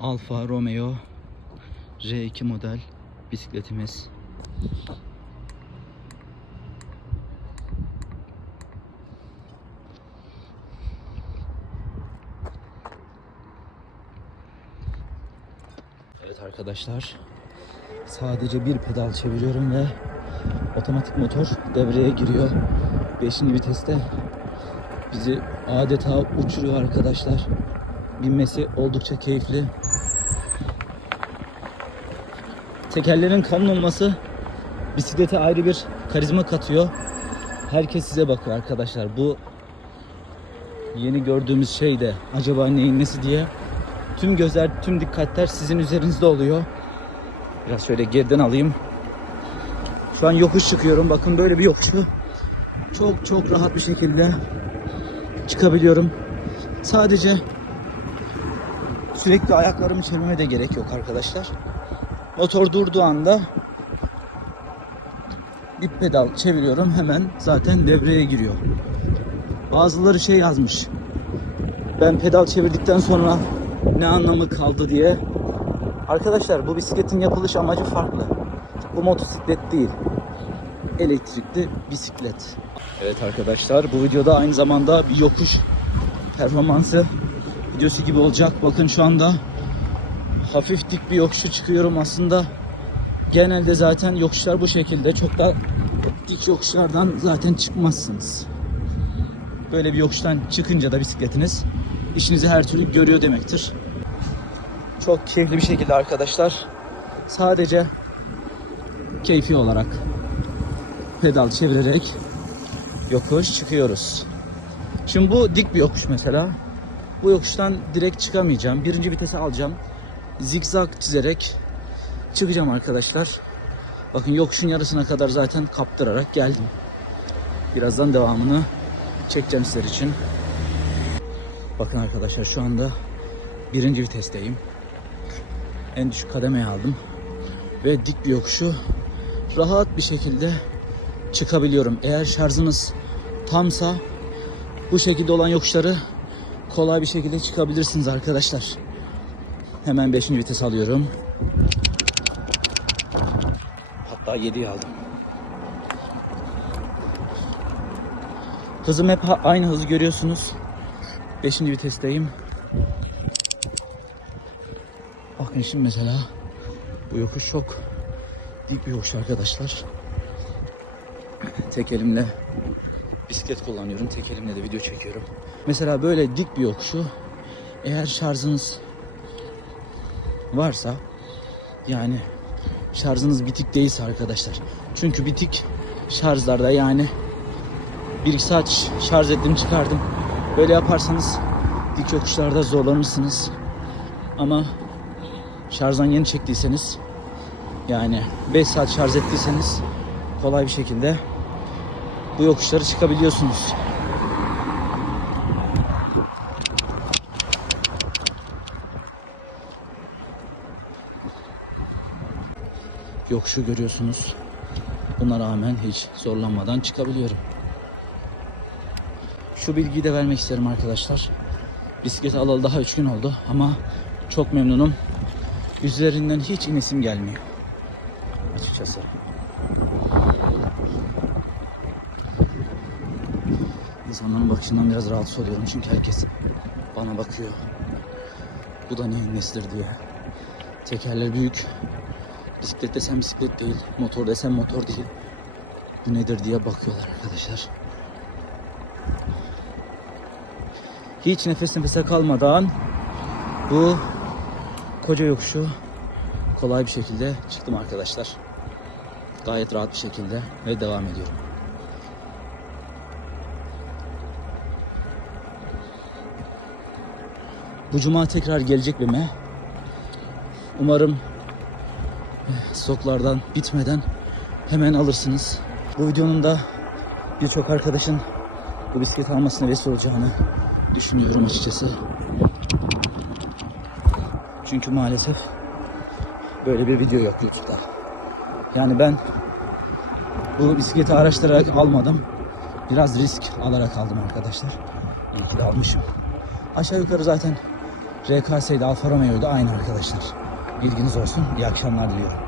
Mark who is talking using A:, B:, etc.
A: Alfa Romeo R2 model bisikletimiz. Evet arkadaşlar. Sadece bir pedal çeviriyorum ve otomatik motor devreye giriyor. 5. viteste bizi adeta uçuruyor arkadaşlar. Binmesi oldukça keyifli. Tekerlerin kalın olması bisiklete ayrı bir karizma katıyor. Herkes size bakıyor arkadaşlar. Bu yeni gördüğümüz şey de acaba neyin nesi diye tüm gözler, tüm dikkatler sizin üzerinizde oluyor. Biraz şöyle geriden alayım. Şu an yokuş çıkıyorum. Bakın böyle bir yokuşu çok çok rahat bir şekilde çıkabiliyorum. Sadece sürekli ayaklarımı çevirmeme de gerek yok arkadaşlar. Motor durduğu anda dip pedal çeviriyorum hemen zaten devreye giriyor. Bazıları şey yazmış. Ben pedal çevirdikten sonra ne anlamı kaldı diye. Arkadaşlar bu bisikletin yapılış amacı farklı. Bu motosiklet değil. Elektrikli bisiklet. Evet arkadaşlar bu videoda aynı zamanda bir yokuş performansı videosu gibi olacak. Bakın şu anda hafif dik bir yokuşa çıkıyorum aslında. Genelde zaten yokuşlar bu şekilde. Çok da dik yokuşlardan zaten çıkmazsınız. Böyle bir yokuştan çıkınca da bisikletiniz işinizi her türlü görüyor demektir. Çok keyifli bir şekilde arkadaşlar. Sadece keyfi olarak pedal çevirerek yokuş çıkıyoruz. Şimdi bu dik bir yokuş mesela. Bu yokuştan direkt çıkamayacağım. Birinci vitese alacağım. Zikzak çizerek çıkacağım arkadaşlar. Bakın yokuşun yarısına kadar zaten kaptırarak geldim. Birazdan devamını çekeceğim sizler için. Bakın arkadaşlar şu anda birinci vitesteyim. En düşük kademeye aldım. Ve dik bir yokuşu rahat bir şekilde çıkabiliyorum. Eğer şarjınız tamsa bu şekilde olan yokuşları kolay bir şekilde çıkabilirsiniz arkadaşlar. Hemen 5. vites alıyorum. Hatta 7'yi aldım. Hızım hep aynı hızı görüyorsunuz. 5. vitesteyim. Bakın şimdi mesela bu yokuş çok dik bir yokuş arkadaşlar. Tek elimle bisiklet kullanıyorum. Tek elimle de video çekiyorum. Mesela böyle dik bir yokuşu eğer şarjınız varsa yani şarjınız bitik değilse arkadaşlar. Çünkü bitik şarjlarda yani 1-2 saat şarj ettim çıkardım. Böyle yaparsanız dik yokuşlarda zorlanırsınız. Ama şarjdan yeni çektiyseniz yani 5 saat şarj ettiyseniz kolay bir şekilde bu yokuşları çıkabiliyorsunuz. Yokuşu görüyorsunuz. Buna rağmen hiç zorlanmadan çıkabiliyorum. Şu bilgiyi de vermek isterim arkadaşlar. Bisikleti alalı daha 3 gün oldu ama çok memnunum. Üzerinden hiç inesim gelmiyor. Açıkçası. İnsanların bakışından biraz rahatsız oluyorum çünkü herkes bana bakıyor. Bu da neyin nesidir diye. Tekerler büyük. Bisiklet desem bisiklet değil. Motor desem motor değil. Bu nedir diye bakıyorlar arkadaşlar. Hiç nefes nefese kalmadan bu koca yokuşu kolay bir şekilde çıktım arkadaşlar. Gayet rahat bir şekilde ve devam ediyorum. Bu cuma tekrar gelecek BİM'e. Umarım stoklardan bitmeden hemen alırsınız. Bu videonun da birçok arkadaşın bu bisiklet almasına vesile olacağını düşünüyorum açıkçası. Çünkü maalesef böyle bir video yok YouTube'da. Yani ben bu bisikleti araştırarak almadım. Biraz risk alarak aldım arkadaşlar. İyi ki de almışım. Aşağı yukarı zaten RKS'de Alfa Romeo'da aynı arkadaşlar. Bilginiz olsun. İyi akşamlar diliyorum.